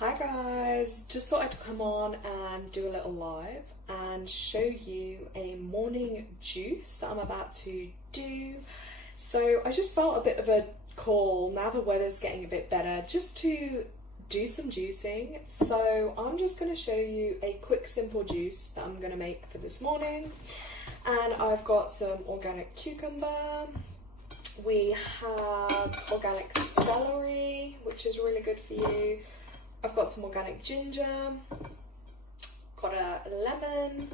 Hi guys, just thought I'd come on and do a little live and show you a morning juice that I'm about to do. So I just felt a bit of a call, now the weather's getting a bit better, just to do some juicing. So I'm just going to show you a quick simple juice that I'm going to make for this morning. And I've got some organic cucumber, we have organic celery, which is really good for you. I've got some organic ginger, got a lemon,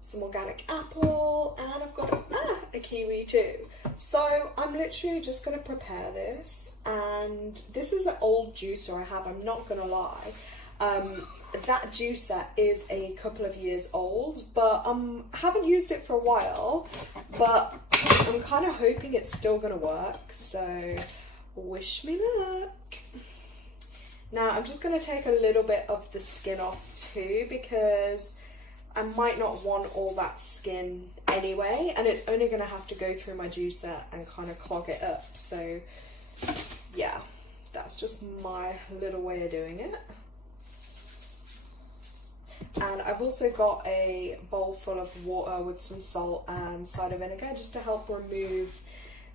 some organic apple, and I've got a kiwi too. So I'm literally just going to prepare this, and this is an old juicer I have, I'm not going to lie. That juicer is a couple of years old, but I haven't used it for a while, but I'm kind of hoping it's still going to work, so wish me luck. Now I'm just going to take a little bit of the skin off too, because I might not want all that skin anyway, and it's only going to have to go through my juicer and kind of clog it up. So yeah, that's just my little way of doing it. And I've also got a bowl full of water with some salt and cider vinegar just to help remove,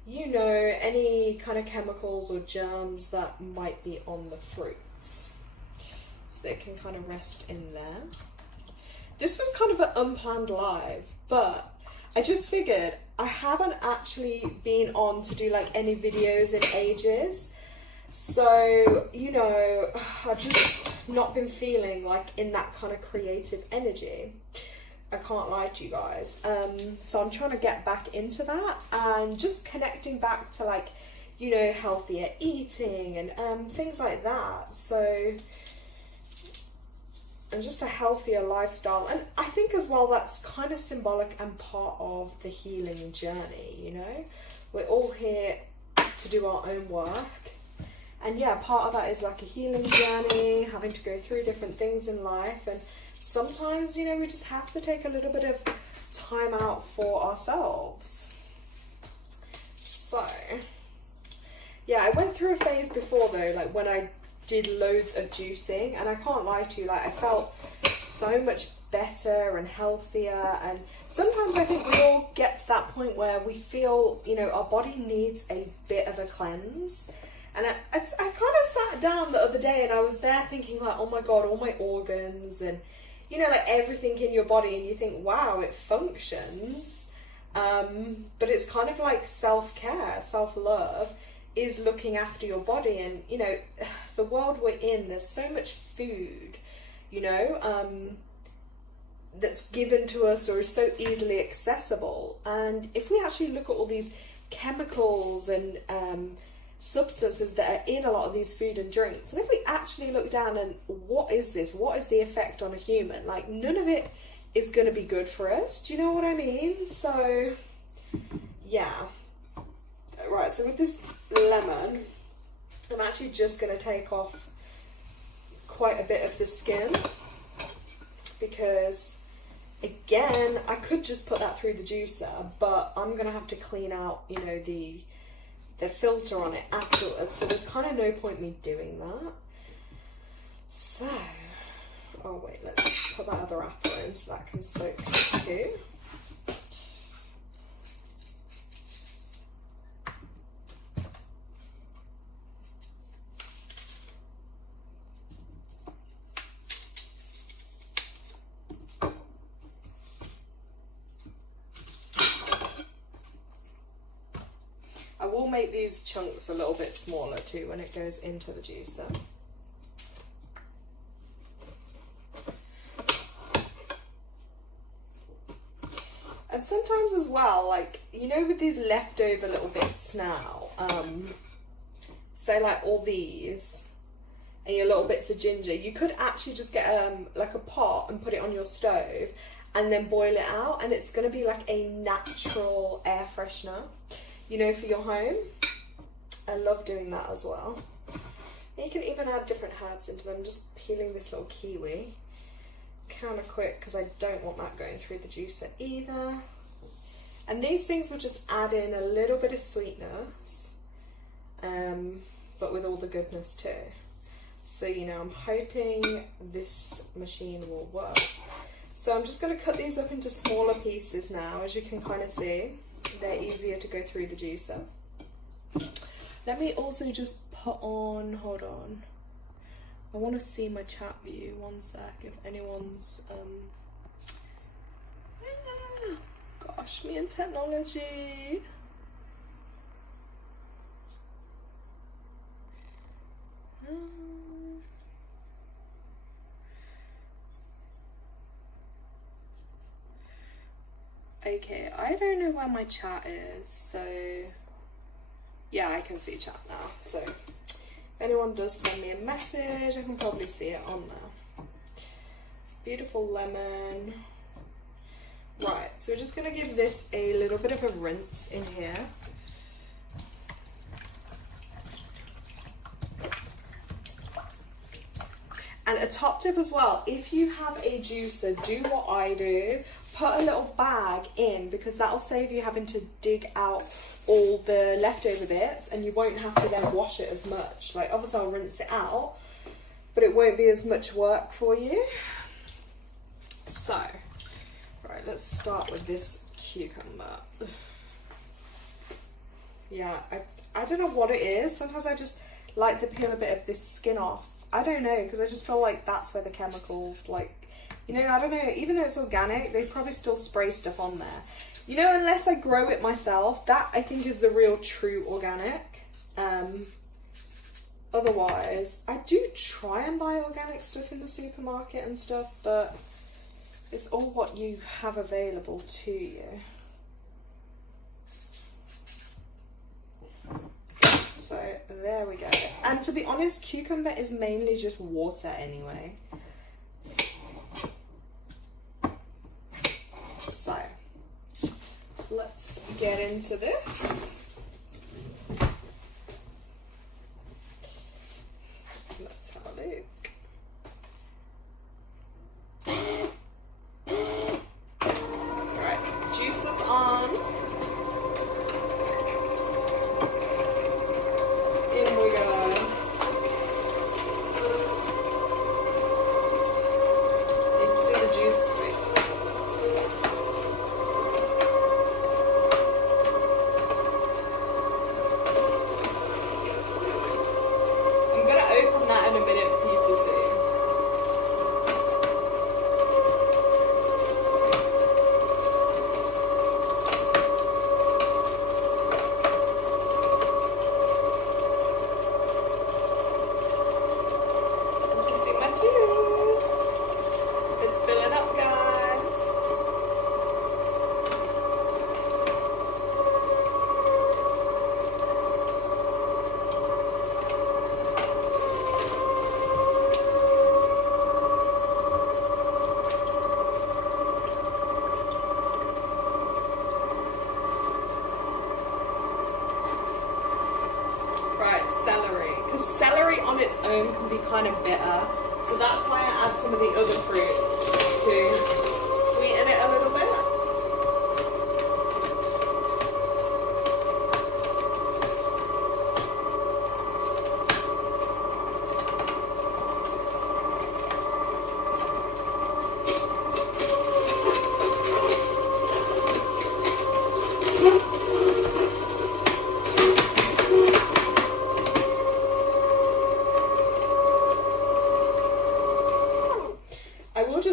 you know, any kind of chemicals or germs that might be on the fruits, so they can kind of rest in there. This was kind of an unplanned live, but I just figured I haven't actually been on to do like any videos in ages, so you know, I've just not been feeling like in that kind of creative energy, I can't lie to you guys. So I'm trying to get back into that and just connecting back to, like, you know, healthier eating and things like that. So, and just a healthier lifestyle. And I think as well that's kind of symbolic and part of the healing journey, you know. We're all here to do our own work. And yeah, part of that is like a healing journey, having to go through different things in life, and sometimes, you know, we just have to take a little bit of time out for ourselves. So yeah, I went through a phase before though, like when I did loads of juicing, and I can't lie to you, like I felt so much better and healthier. And sometimes I think we all get to that point where we feel, you know, our body needs a bit of a cleanse. And I kind of sat down the other day and I was there thinking like, oh my God, all my organs and, you know, like everything in your body, and you think, wow, it functions. But it's kind of like self-care, self-love is looking after your body. And, you know, the world we're in, there's so much food, you know, that's given to us or is so easily accessible. And if we actually look at all these chemicals and substances that are in a lot of these food and drinks, and if we actually look down and what is this, what is the effect on a human, like none of it is going to be good for us. Do you know what I mean? So yeah, right, so with this lemon I'm actually just going to take off quite a bit of the skin, because again I could just put that through the juicer, but I'm going to have to clean out, you know, the filter on it afterwards, so there's kind of no point me doing that. So, oh wait, let's put that other apple in so that can soak too. We'll make these chunks a little bit smaller too when it goes into the juicer. And sometimes as well, like, you know, with these leftover little bits now, say like all these and your little bits of ginger, you could actually just get like a pot and put it on your stove and then boil it out, and it's going to be like a natural air freshener, you know, for your home. I love doing that as well. And you can even add different herbs into them. Just peeling this little kiwi kind of quick because I don't want that going through the juicer either. And these things will just add in a little bit of sweetness, but with all the goodness too. So, you know, I'm hoping this machine will work. So I'm just going to cut these up into smaller pieces now. As you can kind of see, they're easier to go through the juicer. Let me also just put on, hold on. I want to see my chat view, one sec, if anyone's, gosh, me and technology. Okay, I don't know where my chat is, so yeah, I can see chat now. So if anyone does send me a message, I can probably see it on there. It's a beautiful lemon. Right, so we're just going to give this a little bit of a rinse in here. And a top tip as well, if you have a juicer, do what I do. Put a little bag in, because that'll save you having to dig out all the leftover bits, and you won't have to then wash it as much. Like, obviously I'll rinse it out, but it won't be as much work for you. So, right, let's start with this cucumber. Yeah, I don't know what it is. Sometimes I just like to peel a bit of this skin off. I don't know, because I just feel like that's where the chemicals, like, you know, I don't know, even though it's organic, they probably still spray stuff on there. You know, unless I grow it myself, that I think is the real true organic. Otherwise, I do try and buy organic stuff in the supermarket and stuff, but it's all what you have available to you. So there we go. And to be honest, cucumber is mainly just water anyway. So let's get into this. Let's have a look. Alright, juice is on. In we go. You can see the juice. In a minute for you to see. You can see my juice. It's filling up, guys. Celery, because celery on its own can be kind of bitter, so that's why I add some of the other fruits to sweeten it a little bit.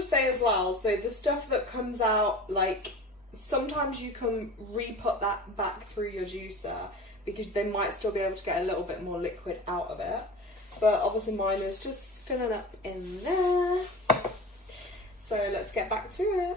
Say as well, so the stuff that comes out, like, sometimes you can re-put that back through your juicer because they might still be able to get a little bit more liquid out of it, but obviously mine is just filling up in there. So let's get back to it.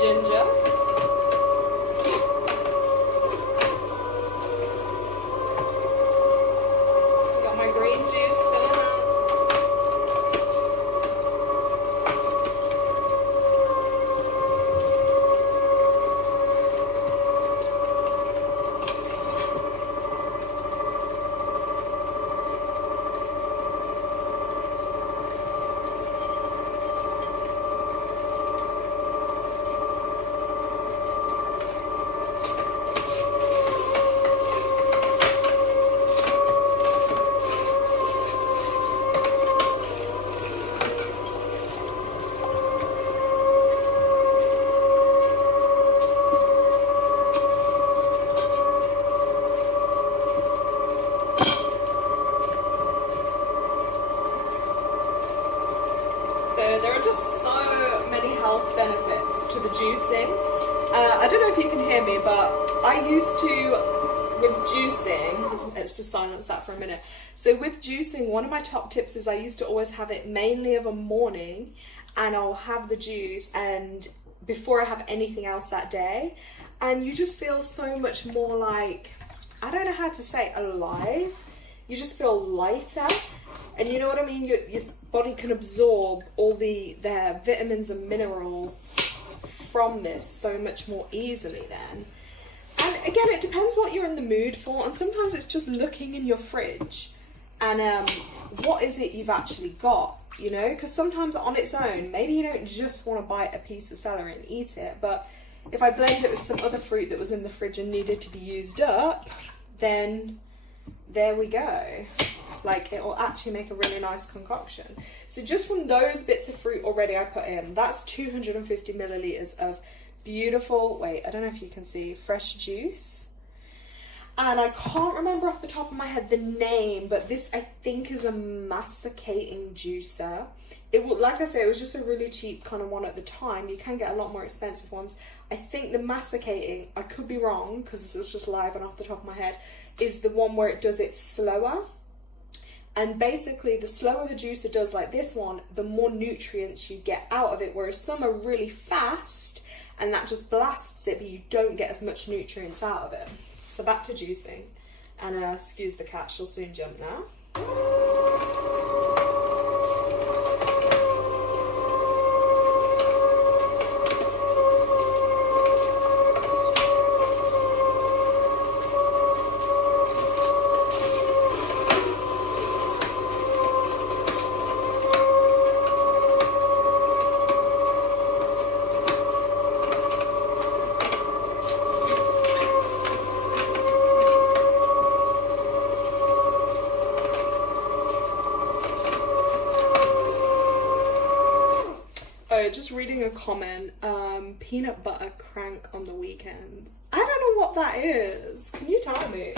Ginger. Got my green juice filling up. juicing. I don't know if you can hear me, but I used to, with juicing, let's just silence that for a minute. So with juicing, one of my top tips is I used to always have it mainly of a morning, and I'll have the juice and before I have anything else that day, and you just feel so much more like, I don't know how to say, alive. You just feel lighter, and you know what I mean? Your body can absorb all their vitamins and minerals from this so much more easily then. And again, it depends what you're in the mood for, and sometimes it's just looking in your fridge and what is it you've actually got, you know? Because sometimes on its own, maybe you don't just want to bite a piece of celery and eat it, but if I blend it with some other fruit that was in the fridge and needed to be used up, then there we go. Like, it will actually make a really nice concoction. So just from those bits of fruit already I put in, that's 250 milliliters of beautiful, wait, I don't know if you can see, fresh juice. And I can't remember off the top of my head the name, but this I think is a masticating juicer. It will, like I say, it was just a really cheap kind of one at the time. You can get a lot more expensive ones. I think the masticating, I could be wrong because this is just live and off the top of my head, is the one where it does it slower. And basically, the slower the juicer does like this one, the more nutrients you get out of it, whereas some are really fast and that just blasts it, but you don't get as much nutrients out of it. So back to juicing, and excuse the cat, she'll soon jump now. Just reading a comment, peanut butter crank on the weekends. I don't know what that is. Can you tell me?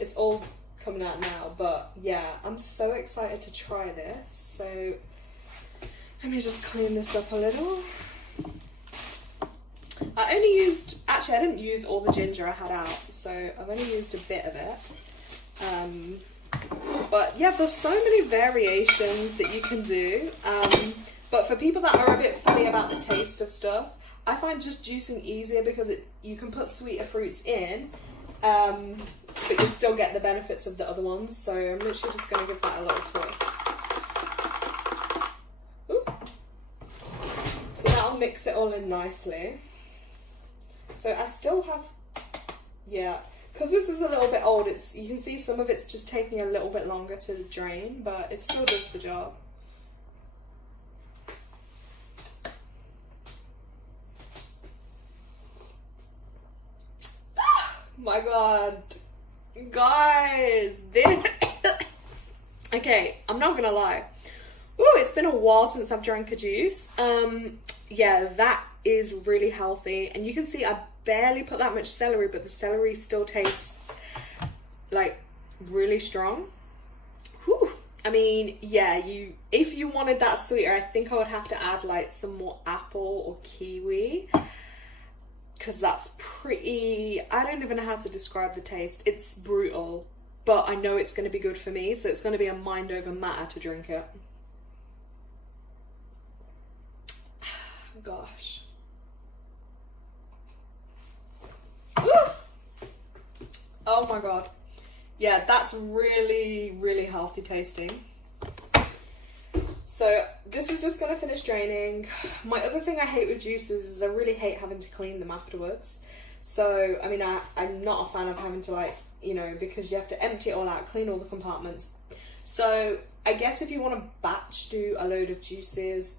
It's all coming out now, but yeah, I'm so excited to try this. So let me just clean this up a little. I didn't use all the ginger I had out, so I've only used a bit of it. But yeah, there's so many variations that you can do. But for people that are a bit funny about the taste of stuff, I find just juicing easier because you can put sweeter fruits in, but you still get the benefits of the other ones. So I'm literally just going to give that a little twist. Ooh. So that'll mix it all in nicely. So I still have, yeah, because this is a little bit old, you can see some of it's just taking a little bit longer to drain, but it still does the job. My god, guys, this okay, I'm not gonna lie, it's been a while since I've drank a juice. Yeah, that is really healthy, and you can see I barely put that much celery, but the celery still tastes like really strong. Whew. I mean, yeah, if you wanted that sweeter, I think I would have to add like some more apple or kiwi, because that's pretty, I don't even know how to describe the taste. It's brutal. but I know it's going to be good for me, so it's going to be a mind over matter to drink it. Gosh. Ooh. Oh my god. Yeah, that's really, really healthy tasting. So this is just going to finish draining. My other thing I hate with juices is I really hate having to clean them afterwards. So, I mean, I'm not a fan of having to, like, you know, because you have to empty it all out, clean all the compartments. So I guess if you want to batch do a load of juices,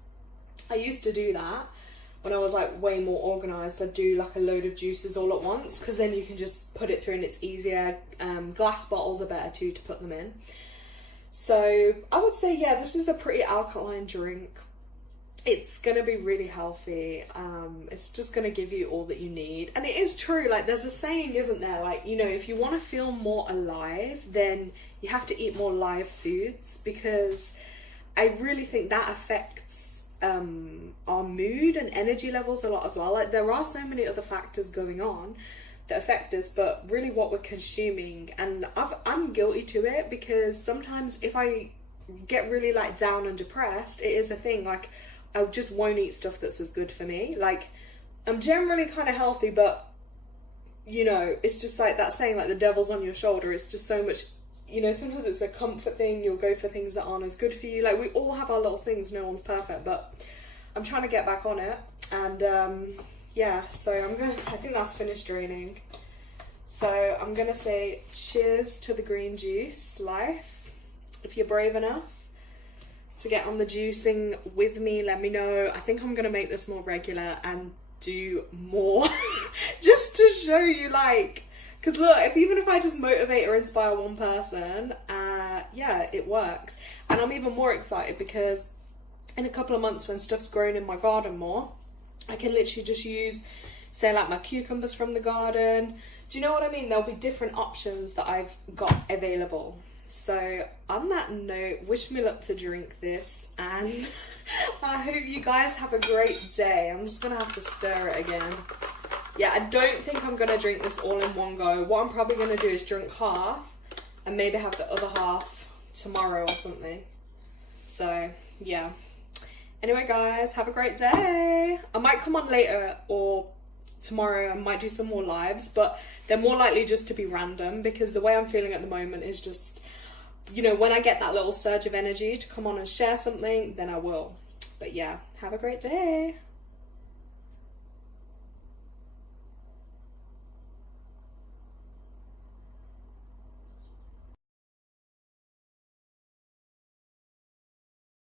I used to do that when I was like way more organized. I'd do like a load of juices all at once, because then you can just put it through and it's easier. Glass bottles are better too to put them in. So I would say, yeah, this is a pretty alkaline drink. It's going to be really healthy. It's just going to give you all that you need. And it is true, like there's a saying, isn't there? Like, you know, if you want to feel more alive, then you have to eat more live foods, because I really think that affects our mood and energy levels a lot as well. Like there are so many other factors going on that affect us, but really what we're consuming. And I'm guilty to it, because sometimes if I get really like down and depressed, it is a thing, like I just won't eat stuff that's as good for me. Like I'm generally kind of healthy, but you know, it's just like that saying, like the devil's on your shoulder. It's just so much, you know, sometimes it's a comfort thing. You'll go for things that aren't as good for you. Like we all have our little things, no one's perfect, but I'm trying to get back on it. And yeah, so I think that's finished draining. So I'm gonna say cheers to the green juice life. If you're brave enough to get on the juicing with me, let me know. I think I'm gonna make this more regular and do more just to show you, like, because look, even if I just motivate or inspire one person, yeah, it works. And I'm even more excited because in a couple of months, when stuff's grown in my garden more, I can literally just use, say, like my cucumbers from the garden. Do you know what I mean? There'll be different options that I've got available. So on that note, wish me luck to drink this, and I hope you guys have a great day. I'm just gonna have to stir it again. Yeah, I don't think I'm gonna drink this all in one go. What I'm probably gonna do is drink half and maybe have the other half tomorrow or something. So yeah. Anyway guys, have a great day. I might come on later or tomorrow. I might do some more lives, but they're more likely just to be random, because the way I'm feeling at the moment is just, you know, when I get that little surge of energy to come on and share something, then I will. But yeah, have a great day.